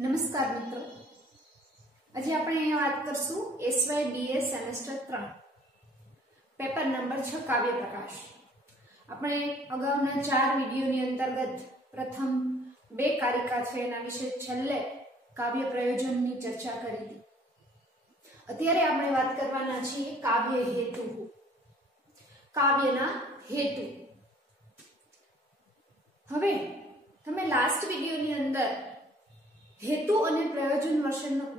નમસ્કાર મિત્રો, આજે આપણે વાત કરશું SYBA સેમેસ્ટર 3 પેપર નંબર 6 કાવ્ય પ્રકાશ. આપણે અગાઉના 4 વિડિયોની અંતર્ગત પ્રથમ 2 કારિકા છે એના વિશે છેલ્લે કાવ્ય પ્રયોજનની ચર્ચા કરી હતી. અત્યારે આપણે વાત કરવાના છીએ કાવ્ય હેતુ. કાવ્યના હેતુ. હવે તમે લાસ્ટ વિડિયોની અંદર હેતુ અને પ્રયોજન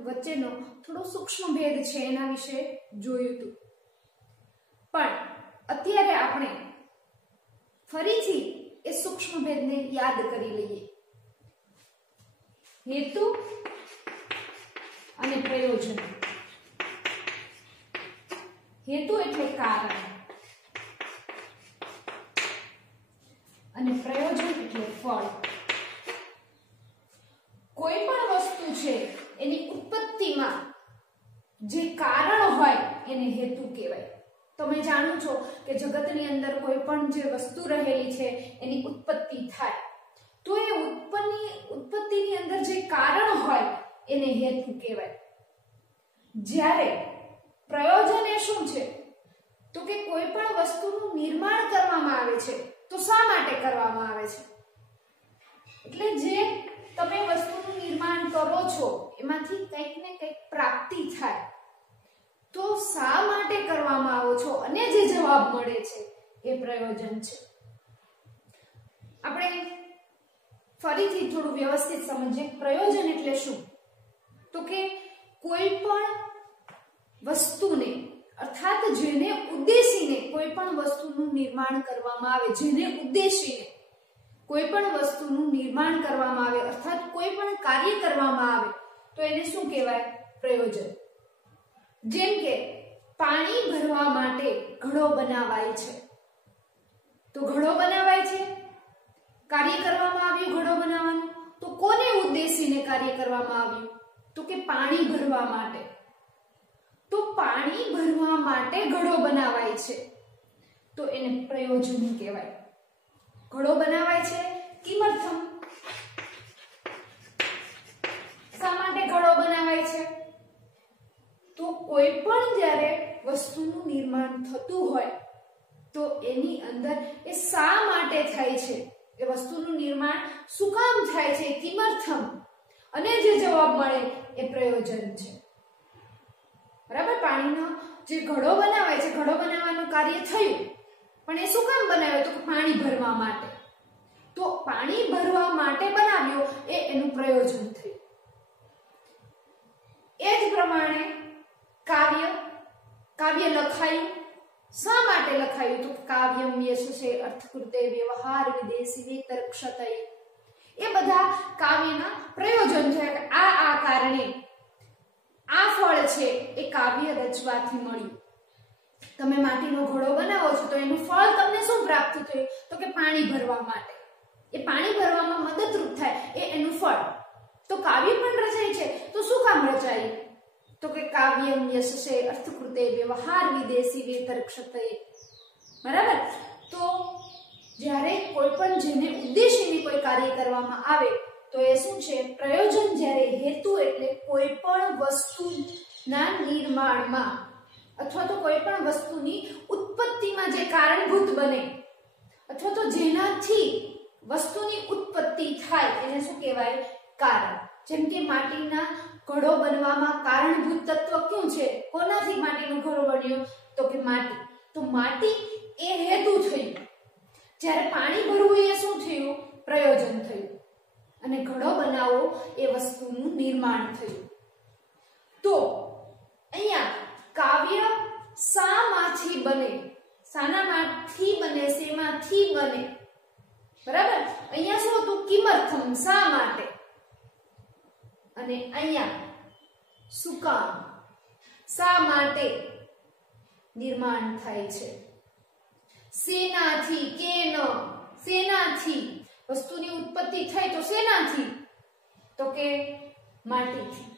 વચ્ચેનો થોડો સૂક્ષ્મ ભેદ છે એના વિશે જોયું હતું. પણ અત્યારે આપણે ફરીથી એ સૂક્ષ્મ ભેદને યાદ કરી લઈએ. હેતુ અને પ્રયોજન. હેતુ એટલે કારણ અને પ્રયોજન એટલે ફળ. કોઈ પણ વસ્તુ છે એની ઉત્પત્તિમાં જે કારણ હોય એને હેતુ કહેવાય. તમે જાણો છો કે જગતની અંદર કોઈ પણ જે વસ્તુ રહેલી છે એની ઉત્પત્તિ થાય તો એ ઉત્પત્તિની અંદર જે કારણ હોય એને હેતુ કહેવાય. જ્યારે પ્રયોજન એ શું છે તો કે કોઈ પણ વસ્તુનું નિર્માણ કરવામાં આવે છે તો શા માટે કરવામાં આવે છે? એટલે જે તમે વસ્તુનું નિર્માણ કરો છો એમાંથી કંઈક ને કંઈક પ્રાપ્તિ થાય તો શા માટે કરવામાં આવો છો અને જે જવાબ મળે છે એ પ્રયોજન છે. આપણે ફરીથી થોડું વ્યવસ્થિત સમજીએ. પ્રયોજન એટલે શું? તો કે કોઈ પણ વસ્તુને અર્થાત જેને ઉદ્દેશીને કોઈ પણ વસ્તુનું નિર્માણ કરવામાં આવે, જેને ઉદ્દેશીને કોઈ પણ વસ્તુનું નિર્માણ કરવામાં આવે અર્થાત કોઈ પણ કાર્ય કરવામાં આવે તો એને શું કહેવાય? પ્રયોજન. જેમ કે પાણી ભરવા માટે ઘડો બનાવાય છે તો ઘડો બનાવાય છે, કાર્ય કરવામાં આવ્યું ઘડો બનાવવાનું. તો કોને ઉદ્દેશીને કાર્ય કરવામાં આવ્યું? તો કે પાણી ભરવા માટે. તો પાણી ભરવા માટે ઘડો બનાવાય છે તો એને પ્રયોજન કહેવાય. ઘડો બનાવાય છે કિમર્થમ. શા માટે ઘડો બનાવાય છે? તો કોઈ પણ જ્યારે વસ્તુનું નિર્માણ થતું હોય તો એની અંદર એ શા માટે થાય છે, એ વસ્તુનું નિર્માણ શું કામ થાય છે, કિમર્થમ, અને જે જવાબ મળે એ પ્રયોજન છે. બરાબર? પાણીનો જે ઘડો બનાવાય છે, ઘડો બનાવવાનું કાર્ય થયું પણ એ શું કામ બનાવ્યો? તો પાણી ભરવા માટે. તો પાણી ભરવા માટે બનાવ્યો એ એનું પ્રયોજન થયું. એ જ પ્રમાણે કાવ્ય લખાયું. શા માટે લખાયું? તો કાવ્યમ યશસે અર્થકૃતે વ્યવહાર વિદેશી વેતરક્ષતય. એ બધા કાવ્યના પ્રયોજન છે. આ કારણે આ ફળ છે એ કાવ્ય રચવાથી મળ્યું. તમે માટીનો ઘડો બનાવો છો તો એનું ફળ તમને શું પ્રાપ્ત થયું? તો કે પાણી ભરવા માટે. એ પાણી ભરવામાં મદદરૂપ થાય એ એનું ફળ. તો કાવ્ય પણ રચાય છે તો શું કામ રચાયું? તો કે કાવ્યમ યશસે અર્થકૃતે વ્યવહાર વિદેશી વેતરક્ષતય. બરાબર? તો જ્યારે કોઈ પણ જેને ઉદ્દેશીને કોઈ કાર્ય કરવામાં આવે તો એ શું છે? પ્રયોજન. જ્યારે હેતુ એટલે કોઈ પણ વસ્તુના નિર્માણમાં અથવા તો કોઈ પણ વસ્તુની ઉત્પત્તિમાં જે કારણભૂત બને અથવા તો જેનાથી વસ્તુની ઉત્પત્તિ થાય એને શું કહેવાય? કારણ. જેમ કે માટીના ઘડો બનવામાં કારણભૂત તત્વ કયું છે? કોનાથી માટીનો ઘડો બન્યો? તો કે માટી. તો માટી એ હેતુ થયું. જ્યારે પાણી ભરવું એ શું થયું? પ્રયોજન થયું. અને ઘડો બનાવવો એ વસ્તુનું નિર્માણ થયું. તો અહીંયા કાવ્ય શામાંથી બને? શાનામાંથી બને? શેમાંથી બને? બરાબર? અહીંયા શું હતું? કિમર્થમ, શા માટે. અને અહીંયા શું કામ, શા માટે નિર્માણ થાય છે. શેનાથી? કેન. શેનાથી વસ્તુની ઉત્પત્તિ થઈ? તો શેનાથી? તો કે માટીથી.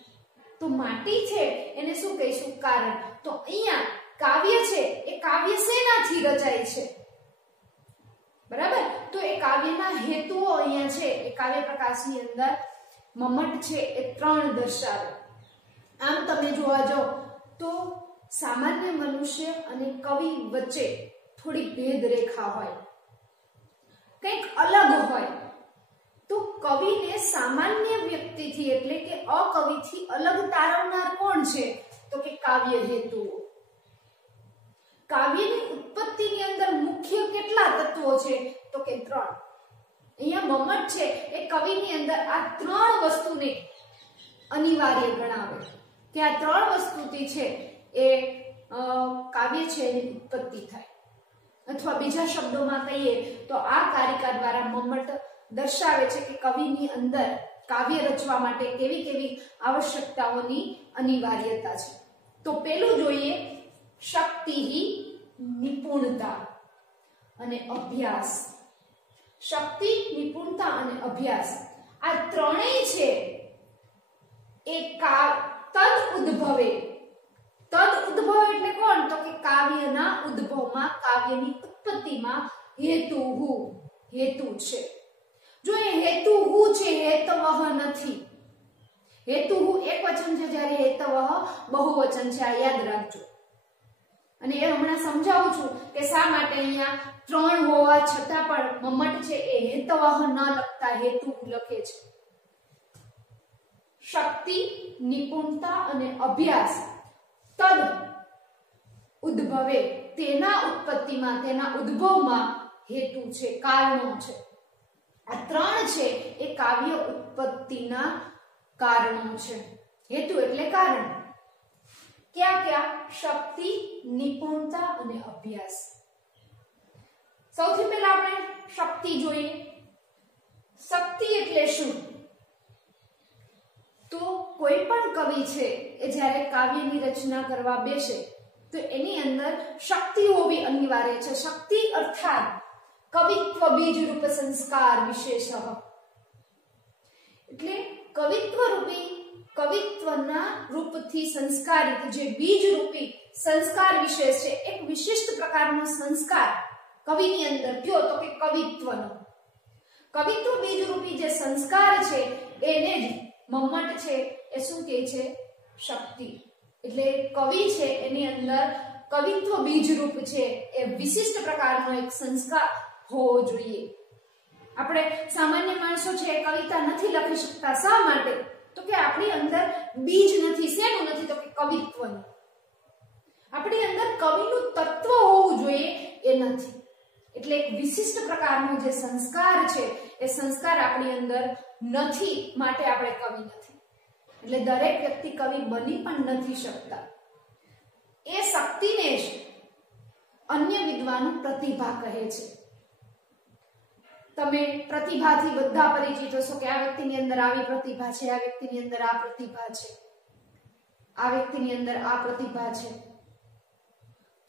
તો માટી છે એને શું કહીશું? કારણ. તો અહીંયા કાવ્ય છે એ કાવ્ય શેનાથી રચાય છે? બરાબર? તો એ કાવ્યના હેતુઓ અહીંયા છે એ કાવ્ય પ્રકાશની અંદર મમ્મટ છે એ 3 દર્શાવે. આમ તમે જોવા જાઓ તો સામાન્ય મનુષ્ય અને કવિ વચ્ચે થોડી ભેદ રેખા હોય, કંઈક અલગ હોય. તો કવિને સામાન્ય વ્યક્તિથી એટલે કે અકવિથી અલગ તારવનાર કોણ છે? તો કે કાવ્ય હેતુઓ. કાવ્યની ઉત્પત્તિની અંદર મુખ્ય કેટલા તત્વો છે? તો કે 3. અહીંયા મમ્મટ છે એ કવિની અંદર આ 3 વસ્તુને અનિવાર્ય ગણાવે કે આ 3 વસ્તુથી છે એ કાવ્ય છે એની ઉત્પત્તિ થાય. અથવા બીજા શબ્દોમાં કહીએ તો આ કારિકા દ્વારા મમ્મટ દર્શાવે છે કે કવિની અંદર કાવ્ય રચવા માટે કેવી કેવી આવશ્યકતાઓની અનિવાર્યતા છે. તો પેલું જોઈએ શક્તિ, નિપુણતા અને અભ્યાસ. શક્તિ, નિપુણતા અને અભ્યાસ આ ત્રણેય છે એ તદ ઉદ્ભવે. તદ ઉદ્ભવ એટલે કોણ? તો કે કાવ્યના ઉદ્ભવમાં, કાવ્યની ઉત્પત્તિમાં હેતુ છે. જો એ હેતુ છે, હેતવહ નથી. હેતુ એકવચન છે, જ્યારે હેતવહ બહુવચન છે. આ યાદ રાખજો. અને એ હમણાં સમજાવું છું કે શા માટે અહીંયા 3 હોવા છતાં પણ મમ્મટ છે એ હેતવહ ન લખતા હેતુ લખે છે. શક્તિ, નિપુણતા અને અભ્યાસ તદ ઉદ્ભવે, તેના ઉત્પત્તિમાં, તેના ઉદ્ભવમાં હેતુ છે, કારણો છે. આ 3 છે એ કાવ્ય ઉત્પત્તિના કારણો છે. હેતુ એટલે કારણ. ક્યાં? શક્તિ, નિપુણતા અને અભ્યાસ. સૌથી પહેલા આપણે શક્તિ જોઈએ. શક્તિ એટલે શું? તો કોઈ પણ કવિ છે એ જ્યારે કાવ્યની રચના કરવા બેસે તો એની અંદર શક્તિ હોવી અનિવાર્ય છે. શક્તિ અર્થાત કવિત્વ બીજ રૂપ સંસ્કાર વિશેષ. એટલે કવિત્વ રૂપી, કવિત્વના રૂપથી સંસ્કારિત જે બીજ રૂપી સંસ્કાર વિશેષ છે, એક વિશિષ્ટ પ્રકારનો સંસ્કાર કવિની અંદર કયો? તો કે કવિત્વનો. કવિત્વ બીજ રૂપી જે સંસ્કાર છે એને જ મમ્મટ છે એ શું કહે છે? શક્તિ. એટલે કવિ છે એની અંદર કવિત્વ બીજ રૂપ છે એ વિશિષ્ટ પ્રકારનો એક સંસ્કાર હોવો જોઈએ. આપણે સામાન્ય માણસો છે કવિતા નથી લખી શકતા. શા માટે? તો કે આપણી અંદર બીજ નથી. શેનું નથી? તો કે કવિત્વનું. આપણી અંદર કવિનું તત્વ હોવું જોઈએ એ નથી. એટલે એક વિશિષ્ટ પ્રકારનો જે સંસ્કાર છે એ સંસ્કાર આપણી અંદર નથી, માટે આપણે કવિ નથી. એટલે દરેક વ્યક્તિ કવિ બની પણ નથી શકતા. એ શક્તિને જ અન્ય વિદ્વાનો પ્રતિભા કહે છે. તમે પ્રતિભાથી બધા પરિચિત હશો કે આ વ્યક્તિની અંદર આવી પ્રતિભા છે, આ વ્યક્તિની અંદર આ પ્રતિભા છે, આ વ્યક્તિની અંદર આ પ્રતિભા છે.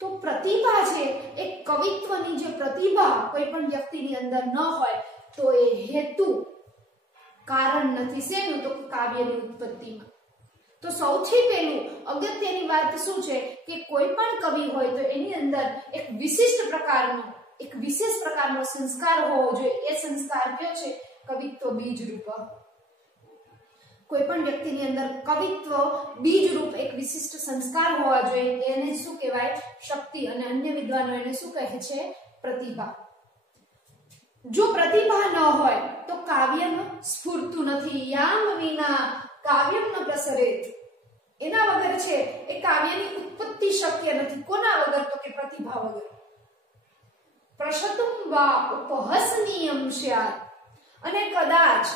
તો પ્રતિભા છે એ કવિત્વની જે પ્રતિભા કોઈ પણ વ્યક્તિની અંદર ન હોય તો એ હેતુ, કારણ નથી. શેનું? તો કાવ્યની ઉત્પત્તિમાં. તો સૌથી પહેલું અગત્યની વાત શું છે કે કોઈ પણ કવિ હોય તો એની અંદર એક વિશિષ્ટ પ્રકારનો, એક વિશેષ પ્રકારનો સંસ્કાર હોવો જોઈએ. એ સંસ્કાર કયો છે? કવિત્વ બીજ રૂપ. કોઈ પણ વ્યક્તિની અંદર કવિત્વ બીજ રૂપ એક વિશિષ્ટ સંસ્કાર હોવા જોઈએ. એને શું કહેવાય? શક્તિ. અને અન્ય વિદ્વાનો એને શું કહે છે? પ્રતિભા. જો પ્રતિભા ન હોય તો કાવ્યમાં સ્ફૂર્તું નથી. યામ વિના કાવ્યમ ન પ્રસરેત. એના વગર છે એ કાવ્યની ઉત્પત્તિ શક્ય નથી. કોના વગર? તો કે પ્રતિભા વગર. પ્રશતુમ વા ઉપહસનીયમ સ્યાત. અને કદાચ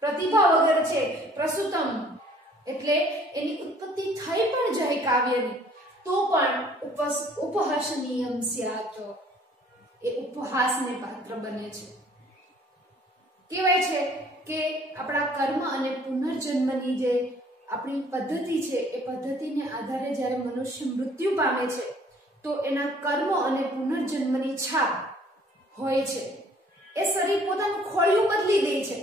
પ્રતિભા વગર છે પ્રસુતમ એટલે એની ઉત્પત્તિ થઈ પણ જાય કાવ્યની તો પણ ઉપહસનીયમ સ્યાત, એ ઉપહાસને પાત્ર બને છે. કહેવાય છે કે આપણા કર્મ અને પુનર્જન્મની જે આપણી પદ્ધતિ છે એ પદ્ધતિને આધારે જ્યારે મનુષ્ય મૃત્યુ પામે છે તો એના કર્મ અને પુનર્જન્મની છાપ હોય છે. એ શરીર પોતાનું ખોળિયું બદલી દે છે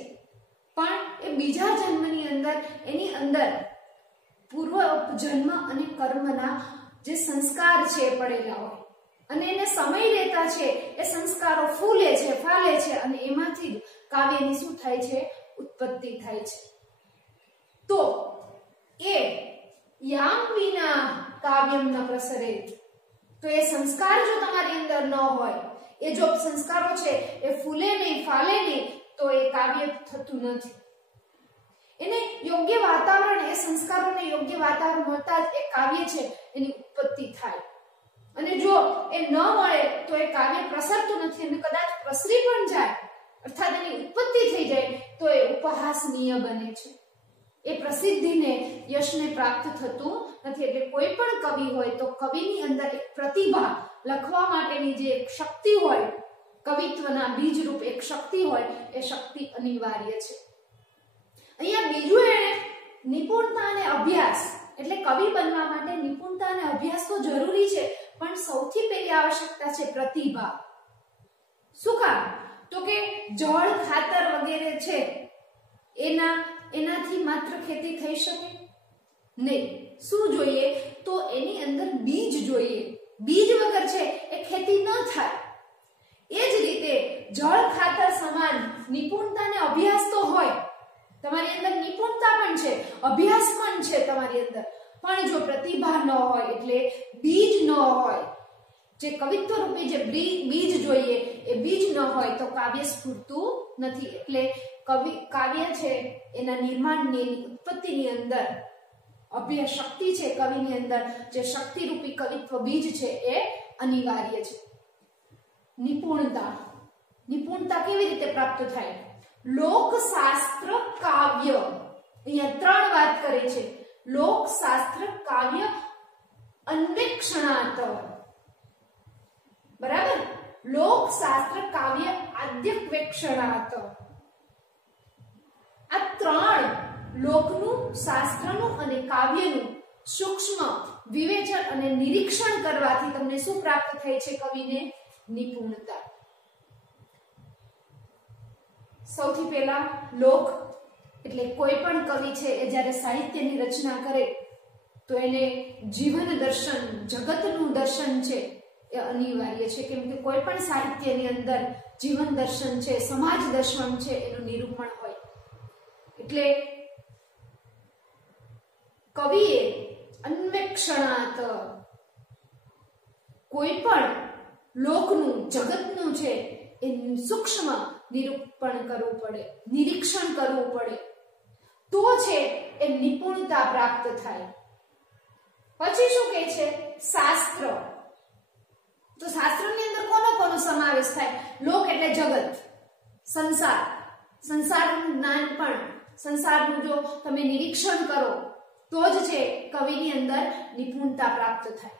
પણ એ બીજા જન્મની અંદર એની અંદર પૂર્વ જન્મ અને કર્મના જે સંસ્કાર છે એ પડેલા હોય અને એને સમય લેતા છે એ સંસ્કારો ફૂલે છે, ફાલે છે અને એમાંથી જ કાવ્યની શું થાય છે? ઉત્પત્તિ થાય છે. તો એ યામ વિના કાવ્યમ ન પ્રસરેત, તો એ સંસ્કાર જો તમારી અંદર ન હોય, એ જો સંસ્કારો છે એ ફૂલે નહીં ફાલે નહીં, તો એ કાવ્ય થતું નથી. એને યોગ્ય વાતાવરણ, એ સંસ્કારોને યોગ્ય વાતાવરણ મળતા જ એ કાવ્ય છે એની ઉત્પત્તિ થાય. અને જો એ ન મળે તો એ કાવ્ય પ્રસરતું નથી, અને કદાચ પ્રસરી પણ જાય અર્થાત એની ઉત્પત્તિ થઈ જાય તો એ ઉપહાસનીય બને છે, એ પ્રસિદ્ધિને યશને પ્રાપ્ત થતું નથી. એટલે કોઈ પણ કવિ હોય તો કવિની અંદર એક પ્રતિભા, લખવા માટેની જે એક શક્તિ હોય, કવિત્વના બીજરૂપ એક શક્તિ હોય, એ શક્તિ અનિવાર્ય છે. અહીંયા બીજું એને નિપુણતા અને અભ્યાસ, એટલે કવિ બનવા માટે નિપુણતા અને અભ્યાસ તો જરૂરી છે, પણ સૌથી પહેલી આવશ્યકતા છે પ્રતિભા. શું કામ? તો કે જળ, ખાતર વગેરે છે એનાથી માત્ર ખેતી થઈ શકે નહીં. શું જોઈએ? તો એની અંદર બીજ જોઈએ. બીજ વગર છે એ ખેતી ન થાય. એ જ રીતે જળ, ખાતર સમાન નિપુણતા અને અભ્યાસ તો હોય. તમારી અંદર નિપુણતા પણ છે, અભ્યાસ પણ છે તમારી અંદર, પણ જો પ્રતિભા ન હોય, એટલે બીજ ન હોય, જે કવિત્વ રૂપી જે બીજ જોઈએ એ બીજ ન હોય તો કાવ્ય સ્ફૂરતું નથી. એટલે કાવ્ય છે એના નિર્માણની, ઉત્પત્તિની અંદર અભ્યાસ શક્તિ છે, કવિની અંદર જે શક્તિ રૂપી કવિત્વ બીજ છે એ અનિવાર્ય છે. નિપુણતા કેવી રીતે પ્રાપ્ત થાય? લોકશાસ્ત્ર કાવ્ય, અહીંયા ત્રણ વાત કરે છે. લોકશાસ્ત્ર કાવ્ય અન્વેક્ષણાત, બરાબર? લોકશાસ્ત્ર કાવ્ય આદ્યક્વેક્ષણાત. આ ત્રણ, લોકનું, શાસ્ત્રનું અને કાવ્યનું સૂક્ષ્મ વિવેચન અને નિરીક્ષણ કરવાથી તમને શું પ્રાપ્ત થાય છે? કવિને નિપુણતા. સૌથી પહેલા લોક, એટલે કોઈ પણ કવિ છે એ જ્યારે સાહિત્યની રચના કરે તો એને જીવન દર્શન, જગતનું દર્શન છે એ અનિવાર્ય છે. કેમ કે કોઈ પણ સાહિત્યની અંદર જીવન દર્શન છે, સમાજ દર્શન છે એનું નિરૂપણ હોય. એટલે કવિએ અન્વેક્ષણાત, કોઈ પણ લોકનું, જગતનું છે એ સૂક્ષ્મ નિરૂપણ કરવું પડે, નિરીક્ષણ કરવું પડે, તો છે એ નિપુણતા પ્રાપ્ત થાય. પછી શું કહે છે? શાસ્ત્ર. તો શાસ્ત્રની અંદર કોનો સમાવેશ થાય? લોક એટલે જગત, સંસાર, સંસારનું જ્ઞાન પણ, સંસારનું જો તમે નિરીક્ષણ કરો તો જ છે કવિની અંદર નિપુણતા પ્રાપ્ત થાય.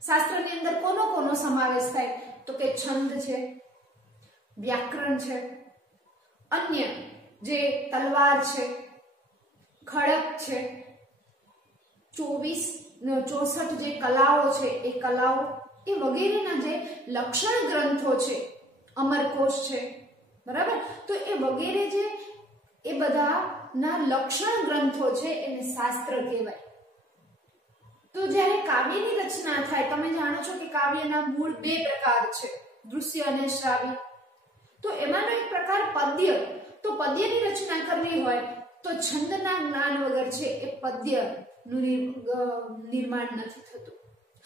શાસ્ત્રની અંદર કોનો સમાવેશ થાય? તો કે છંદ છે, વ્યાકરણ છે, અન્ય જે તલવાર છે, ખડક છે, 64 જે કલાઓ છે એ કલાઓ, એ વગેરેના જે લક્ષણ ગ્રંથો છે, અમરકોશ છે, બરાબર? તો એ વગેરે જે એ બધાના લક્ષણ ગ્રંથો છે એને શાસ્ત્ર કહેવાય. તો જ્યારે કાવ્યની રચના થાય, તમે જાણો છો કે કાવ્યના મૂળ બે પ્રકાર છે, દૃશ્ય અને શ્રાવ્ય. તો એમાંનો એક પ્રકાર પદ્ય. તો પદ્યની રચના કરવી હોય તો છંદના જ્ઞાન વગર છે એ પદ્યનું નિર્માણ નથી થતું.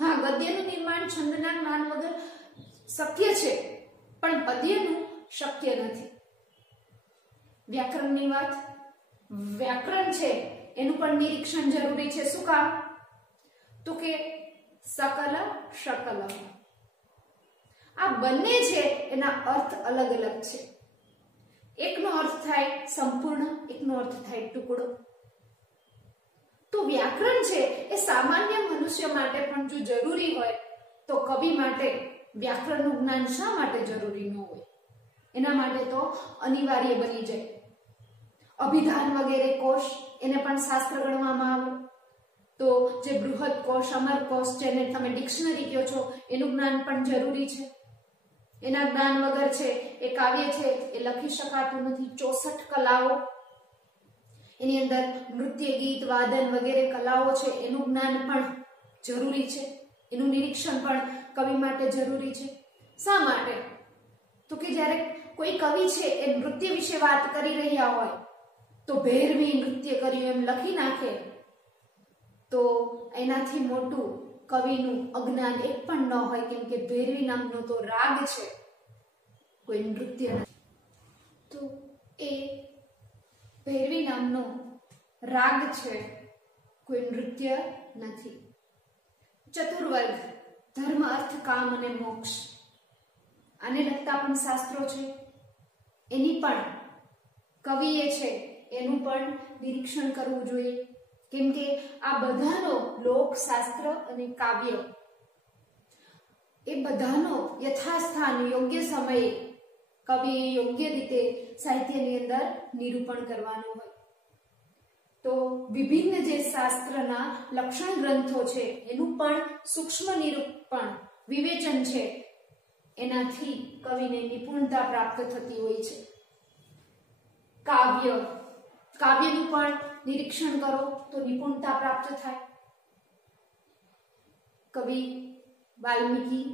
હા, ગદ્યનું નિર્માણ છંદના જ્ઞાન વગર શક્ય છે, પણ પદ્યનું શક્ય નથી. વ્યાકરણની વાત, વ્યાકરણ છે એનું પણ નિરીક્ષણ જરૂરી છે. શું કામ? તો કે સકલ શકલ, આ બંને છે એના અર્થ અલગ અલગ છે. એકનો અર્થ થાય સંપૂર્ણ, એકનો અર્થ થાય ટુકડો. તો વ્યાકરણ છે એ સામાન્ય મનુષ્ય માટે પણ જો જરૂરી હોય તો કવિ માટે વ્યાકરણનું જ્ઞાન શા માટે જરૂરી ન હોય? એના માટે તો અનિવાર્ય બની જાય. અભિધાન વગેરે કોશ એને પણ શાસ્ત્ર ગણવામાં આવે. તો જે બૃહદ કોશ, અમર કોશ, જેને તમે ડિક્શનરી કહો છો, એનું જ્ઞાન પણ જરૂરી છે. એના જ્ઞાન વગર છે એ કાવ્ય છે એ લખી શકાતું નથી. 64 કલાઓ, એની અંદર નૃત્ય, ગીત, વાદન વગેરે કલાઓ છે, એનું જ્ઞાન પણ જરૂરી છે. એનું નિરીક્ષણ પણ કવિ માટે જરૂરી છે. શા માટે? તો કે જ્યારે કોઈ કવિ છે એ નૃત્ય વિશે વાત કરી રહ્યા હોય તો ભૈરવી નૃત્ય કર્યું એમ લખી નાખે તો એનાથી મોટું કવિનું અજ્ઞાન એક પણ ન હોય, કેમ કે ભૈરવી નામનો તો રાગ છે, કોઈ નૃત્ય નથી. તો એ ભૈરવી નામનો રાગ છે, કોઈ નૃત્ય નથી. ચતુર્વર્ગ ધર્મ અર્થ કામ અને મોક્ષ, આને લગતા પણ શાસ્ત્રો છે, એની પણ કવિએ છે એનું પણ નિરીક્ષણ કરવું જોઈએ, કેમ કે આ બધાનો લોકશાસ્ત્ર અને કાવ્ય એ બધાનો યથાસ્થાન યોગ્ય સમયે કવિએ યોગ્ય રીતે સાહિત્યની અંદર નિરૂપણ કરવાનું હોય. તો વિભિન્ન જે શાસ્ત્રના લક્ષણ ગ્રંથો છે એનું પણ સૂક્ષ્મ નિરૂપણ વિવેચન છે, એનાથી કવિને નિપુણતા પ્રાપ્ત થતી હોય છે. કાવ્યનું પણ નિરીક્ષણ કરો તો નિપુણતા પ્રાપ્ત થાય. કવિ વાલ્મીકી,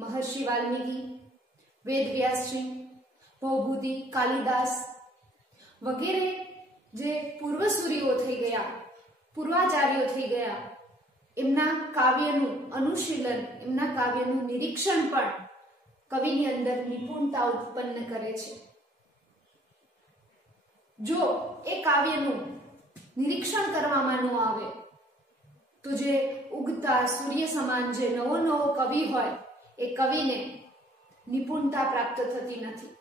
મહર્ષિ વાલ્મીકી, વેદવ્યાસજી, ભૌભૂતિ, કાલિદાસ વગેરે જે પૂર્વસૂરીઓ થઈ ગયા, પૂર્વાચાર્યો થઈ ગયા, એમના કાવ્યનું અનુશીલન, એમના કાવ્યનું નિરીક્ષણ પણ કવિની અંદર નિપુણતા ઉત્પન્ન કરે છે. જો એ કાવ્યનું નિરીક્ષણ કરવામાં ન આવે તો જે ઉગતા સૂર્ય સમાન જે નવો નવો કવિ હોય એ કવિને નિપુણતા પ્રાપ્ત થતી નથી,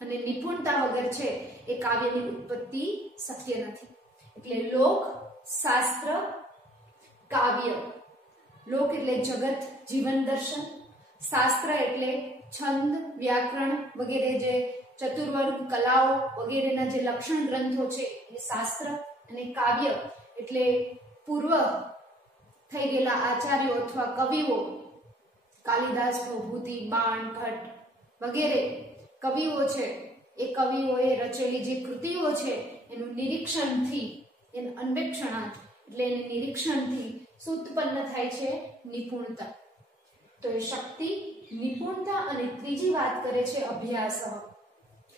અને નિપુણતા વગર છે એ કાવ્યની ઉત્પત્તિ શક્ય નથી. એટલે લોક, શાસ્ત્ર, કાવ્ય. લોક એટલે જગત, જીવન દર્શન. શાસ્ત્ર એટલે છંદ, વ્યાકરણ વગેરે જે ચતુર્વર્ગ કલાઓ વગેરેના જે લક્ષણ ગ્રંથો છે એ શાસ્ત્ર. અને કાવ્ય એટલે પૂર્વ થઈ ગયેલા આચાર્યો અથવા કવિઓ, કાલિદાસ, ભૌભૂતિ, બાણ, ભટ્ટ વગેરે કવિઓ છે, એ કવિઓએ રચેલી જે કૃતિઓ છે એનું નિરીક્ષણથી, એનું અન્વેષણાર્થ એટલે એને નિરીક્ષણથી ઉત્પન્ન થાય છે નિપુણતા. તો એ શક્તિ, નિપુણતા અને ત્રીજી વાત કરે છે અભ્યાસ.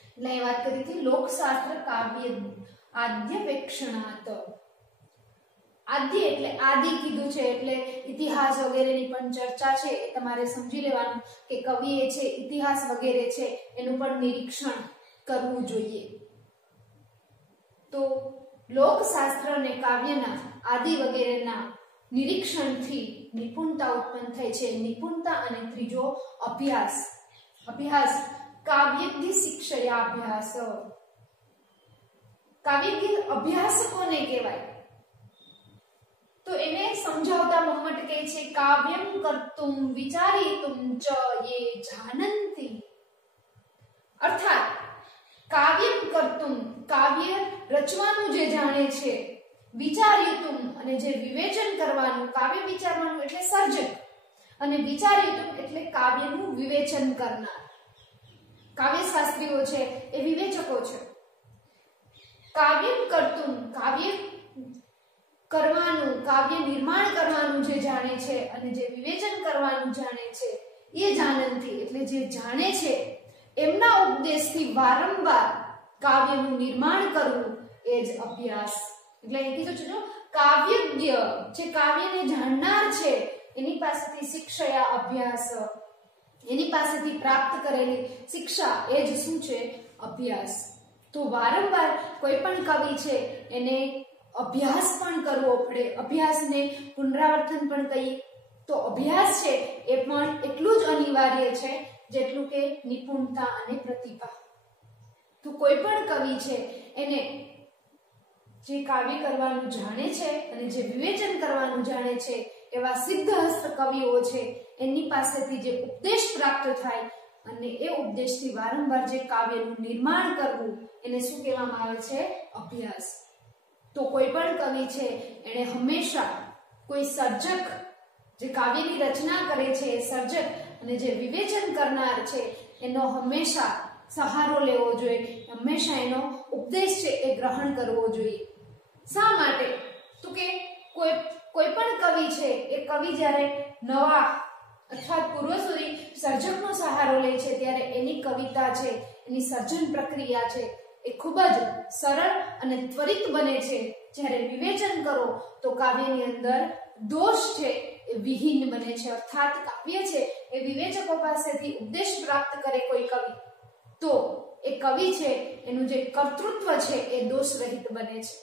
એટલે એ વાત કરી હતી લોકશાસ્ત્ર કાવ્ય આદ્યપેક્ષણાત. આદ્ય એટલે આદિ કીધું છે, એટલે ઇતિહાસ વગેરેની પણ ચર્ચા છે એ તમારે સમજી લેવાનું કે કવિએ છે ઇતિહાસ વગેરે છે એનું પણ નિરીક્ષણ કરવું જોઈએ. તો લોકશાસ્ત્ર અને કાવ્યના આદિ વગેરેના નિરીક્ષણથી નિપુણતા ઉત્પન્ન થાય છે. નિપુણતા અને ત્રીજો અભ્યાસ. અભ્યાસ કાવ્યજ્ઞ શિક્ષયા અભ્યાસ. કાવ્યજ્ઞ અભ્યાસ કોને કહેવાય? તો એને સમજાવતા મમ્મટ કહે છે કાવ્યમ કર્તુમ વિચારિતુમ ચ યે જાનંતિ. અર્થાત કાવ્યમ કર્તુમ, કાવ્ય રચવાનું જે જાણે છે, વિચાર્યુતુમ અને જે વિવેચન કરવાનું, કાવ્ય વિચારવાનું એટલે સર્જક, અને વિચાર્યુતુમ એટલે કાવ્યનું વિવેચન કરનાર. કાવ્ય શાસ્ત્રીઓ છે એ વિવેચકો છે. કાવ્યમ કર્તુમ, કાવ્ય કરવાનું, કાવ્ય નિર્માણ કરવાનું જે જાણે છે અને જે વિવેચન કરવાનું જાણે છે એ જાનંતી એટલે જે જાણે છે એમના ઉપદેશથી વારંવાર કાવ્યનું નિર્માણ કરવું એ જ અભ્યાસ. એટલે એ કીધું છે કાવ્યજ્ઞ જે કાવ્યને જાણનાર છે એની પાસેથી શિક્ષયા અભ્યાસ, એની પાસેથી પ્રાપ્ત કરેલી શિક્ષા એ જ શું છે? અભ્યાસ. તો વારંવાર કોઈ પણ કવિ છે એને અભ્યાસ પણ કરવો પડે. અભ્યાસને પુનરાવર્તન પણ કહીએ તો અભ્યાસ છે એ પણ એટલું જ અનિવાર્ય છે જેટલું કે નિપુણતા અને પ્રતિભા. તો કોઈ પણ કવિ છે એને જે કાવ્ય કરવાનું જાણે છે અને જે વિવેચન કરવાનું જાણે છે એવા સિદ્ધહસ્ત કવિઓ છે એની પાસેથી જે ઉપદેશ પ્રાપ્ત થાય અને એ ઉપદેશથી વારંવાર જે કાવ્યનું નિર્માણ કરવું એને શું કહેવામાં આવે છે? અભ્યાસ. તો કોઈ પણ કવિ છે એને હંમેશા કોઈ સર્જક જે કાવ્યની રચના કરે છે એ સર્જક અને જે વિવેચન કરનાર છે એનો હંમેશા સહારો લેવો જોઈએ, હંમેશા એનો ઉપદેશ છે એ ગ્રહણ કરવો જોઈએ. શા માટે? તો કે કોઈ પણ કવિ છે એ કવિ જ્યારે નવા અર્થાત પૂર્વસૂરી સર્જકનો સહારો લે છે ત્યારે એની કવિતા છે એની સર્જન પ્રક્રિયા છે એ ખૂબ જ સરળ અને ત્વરિત બને છે। જ્યારે વિવેચન કરો તો કાવ્યની અંદર દોષ છે એ વિહીન બને છે, અર્થાત કાવ્ય છે એ વિવેચકો પાસેથી ઉપદેશ પ્રાપ્ત કરે કોઈ કવિ તો એ કવિ છે એનું જે કર્તૃત્વ છે એ દોષ રહિત બને છે।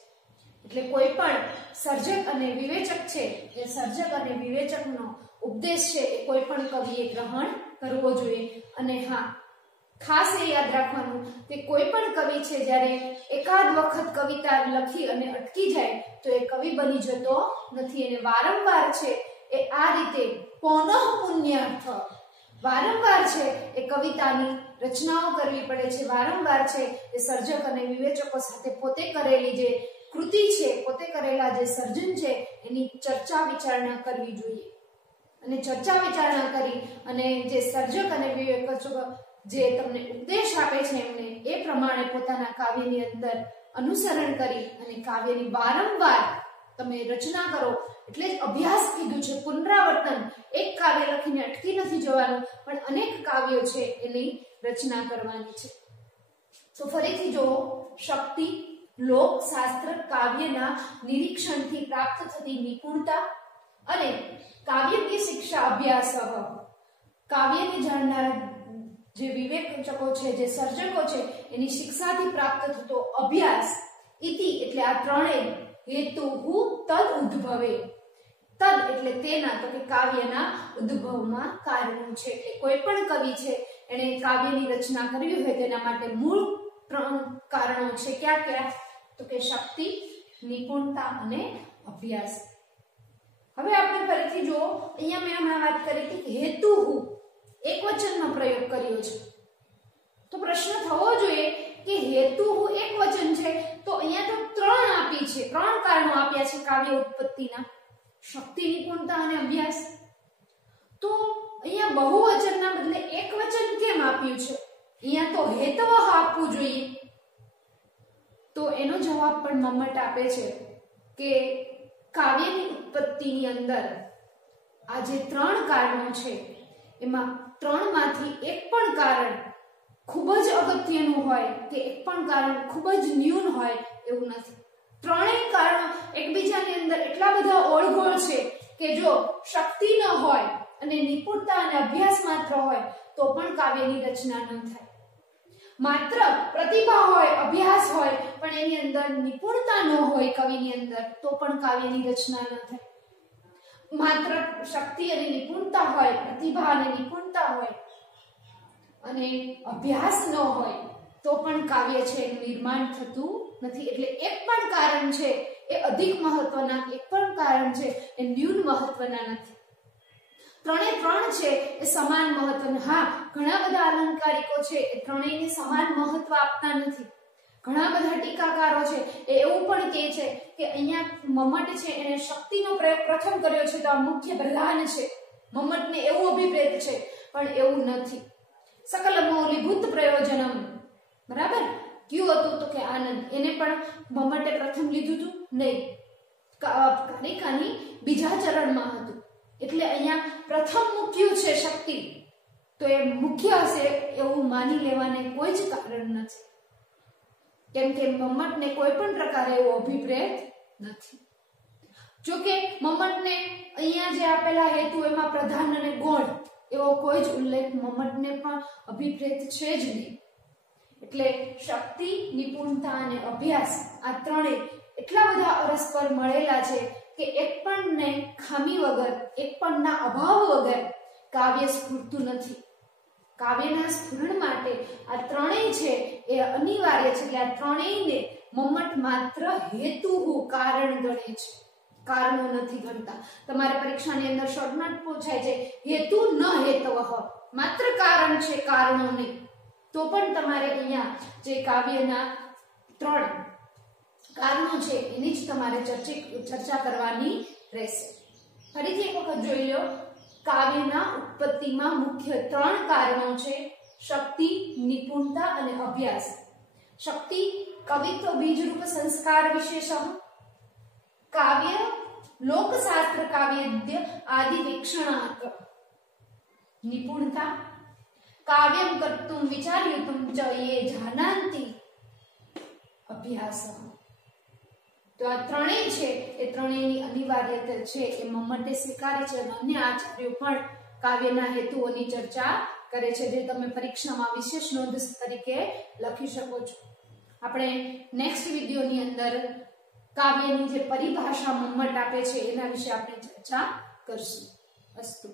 એટલે કોઈ પણ સર્જક અને વિવેચક છે એ સર્જક અને વિવેચકનો ઉપદેશ છે એ કોઈ પણ કવિએ ગ્રહણ કરવો જોઈએ। અને હા, ખાસ એ યાદ રાખવાનું કે કોઈ પણ કવિ છે જ્યારે એકાદ વખત કવિતા લખી અને અટકી જાય તો એ કવિ બની જતો નથી। એને વારંવાર છે એ આ રીતે પૌનઃ પુણ્યાર્થ વારંવાર છે એ કવિતાની રચનાઓ કરવી પડે છે। વારંવાર છે એ સર્જક અને વિવેચકો સાથે પોતે કરેલી જે કૃતિ છે, પોતે કરેલા જે સર્જન છે એની ચર્ચા વિચારણા કરવી જોઈએ। અને ચર્ચા વિચારણા કરી અને જે સર્જક અને વિવેચકો જે તમને ઉપદેશ આપે છે એમને એ પ્રમાણે પોતાના કાવ્યની અંદર અનુસરણ કરી અને કાવ્યની વારંવાર તમે રચના કરો। એટલે જ અભ્યાસ કીધું છે, પુનરાવર્તન। એક કાવ્ય લખીને અટકી નથી જવાનું, પણ અનેક કાવ્યો છે એની રચના કરવાની છે। તો ફરીથી જો શક્તિ, લોક શાસ્ત્ર, કાવ્યના નિરીક્ષણથી પ્રાપ્ત થતી નિપુણતા અને કાવ્યની શિક્ષા અભ્યાસ, કાવ્યને જાણનાર જે વિવેચકો છે, જે સર્જકો છે એની શિક્ષાથી પ્રાપ્ત થતો અભ્યાસ, ઇતિ એટલે આ ત્રણેય, હેતુહુ તદ ઉદ્ભવે, તદ એટલે તેના, તો કે કાવ્યના ઉદ્ભવમાં કારણો છે। એટલે કોઈ પણ કવિ છે એને કાવ્યની રચના કરવી હોય તેના માટે મૂળ ત્રણ કારણો છે। ક્યાં ક્યાં? તો કે શક્તિ, નિપુણતા અને અભ્યાસ। હવે આપણે ફરીથી જો અહીંયા મેં હમણાં વાત કરી કે હેતુહુ એકવચનનો પ્રયોગ કર્યો છે, તો પ્રશ્ન થવો જોઈએ કે હેતુહુ એકવચન છે તો અહીંયા તો ત્રણ આપી છે, ત્રણ કારણો આપ્યા છે કાવ્ય ઉત્પત્તિના, શક્તિ, નિપુણતા અને અભ્યાસ। તો અહીંયા બહુવચનના બદલે એકવચન કેમ આપ્યું છે? અહીંયા તો હેતવઃ આપવું જોઈએ। તો એનો જવાબ પણ મમ્મટ આપે છે કે કાવ્યની ઉત્પત્તિની અંદર આ જે ત્રણ કારણો છે એમાં ત્રણમાંથી એક પણ કારણ ખૂબ જ અગત્યનું હોય કે એક પણ કારણ ખૂબ જ ન્યૂન હોય એવું નથી। ત્રણેય કારણો એકબીજાની અંદર એટલા બધા ઓળઘોળ છે કે જો શક્તિ ન હોય અને નિપુણતા અને અભ્યાસ માત્ર હોય તો પણ કાવ્યની રચના ન થાય। માત્ર પ્રતિભા હોય, અભ્યાસ હોય, પણ એની અંદર નિપુણતા ન હોય કવિની અંદર તો પણ કાવ્યની રચના ન થાય। માત્ર શક્તિ અને નિપુણતા હોય, પ્રતિભા અને નિપુણતા હોય અને અભ્યાસ ન હોય તો પણ કાવ્ય છે એનું નિર્માણ થતું નથી। એટલે એક પણ કારણ છે એ અધિક મહત્વના, એક પણ કારણ છે એ ન્યૂન મહત્વના નથી। ત્રણે ત્રણ છે એ સમાન મહત્વના। હા, ઘણા બધા અલંકારિકો છે એ ત્રણેયને સમાન મહત્વ આપતા નથી। ઘણા બધા ટીકાકારો છે એ એવું પણ કહે છે કે અહીંયા મમ્મટ છે એને શક્તિનો પ્રયોગ પ્રથમ કર્યો છે તો આ મુખ્ય પ્રધાન છે, મમ્મટને એવું અભિપ્રેત છે, પણ એવું નથી। સકલ મૌલિભૂત પ્રયોજનમ, બરાબર, કયું હતું તો કે આનંદ, એને પણ મમ્મટે પ્રથમ લીધું હતું નહીં, કારિકાની બીજા ચરણમાં હતું। એટલે અહીંયા પ્રથમ મૂક્યું છે શક્તિ તો એ મુખ્ય હશે એવું માની લેવાને કોઈ જ કારણ નથી, કેમ કે મમ્મટને કોઈ પણ પ્રકારે એવો અભિપ્રેત નથી। જો કે મમ્મટને અહીંયા જે આપેલા હેતુ એમાં પ્રધાન અને ગૌણ એવો કોઈ જ ઉલ્લેખ મમ્મટને પણ અભિપ્રેત છે જ નહીં। એટલે શક્તિ, નિપુણતા અને અભ્યાસ આ ત્રણેય એટલા બધા પરસ્પર મળેલા છે કે એક પણને ખામી વગર, એક પણના અભાવ વગર કાવ્ય સ્ફૂરતું નથી। કાવ્યના સ્ફુરણ માટે આ ત્રણેય છે એ અનિવાર્ય છે। એટલે આ ત્રણેયને મમ્મટ માત્ર હેતુહુ કારણ ગણે છે, કારણો નથી ગણતા। તમારે પરીક્ષાની અંદર શોર્ટનોટ પૂછાય છે હેતુ ન હેતવઃ, માત્ર કારણ છે, કારણો નહીં, તો પણ તમારે અહીંયા જે કાવ્યના ત્રણ કારણો છે એની જ તમારે ચર્ચા કરવાની રહેશે। ફરીથી એક વખત જોઈ લો, કાવ્યના ઉત્પત્તિમાં મુખ્ય ત્રણ કારણો છે, શક્તિ, નિપુણતા અને અભ્યાસ। શક્તિ કવિત્વ બીજરૂપ સંસ્કાર વિશેષમ, કાવ્ય લોકશાસ્ત્ર કાવ્યદ્ય આદિ વીક્ષણાર્થ। નિપુણતા काव्यम कर्तुम विचार्युतुम च ये जानन्ति अभ्यासः। तो आ ત્રણેય છે એ ત્રણેયની અનિવાર્યતા છે એ મમ્મટે સ્વીકારે છે અને અન્ય આચાર્યો પણ કાવ્યના હેતુઓની ચર્ચા કરે છે, જે તમે પરીક્ષામાં વિશેષ નોંધ તરીકે લખી શકો છો। આપણે નેક્સ્ટ વિડિયોની અંદર કાવ્યની જે પરિભાષા મમ્મટ આપે છે એના વિશે આપણે ચર્ચા કરશું। અસ્તુ।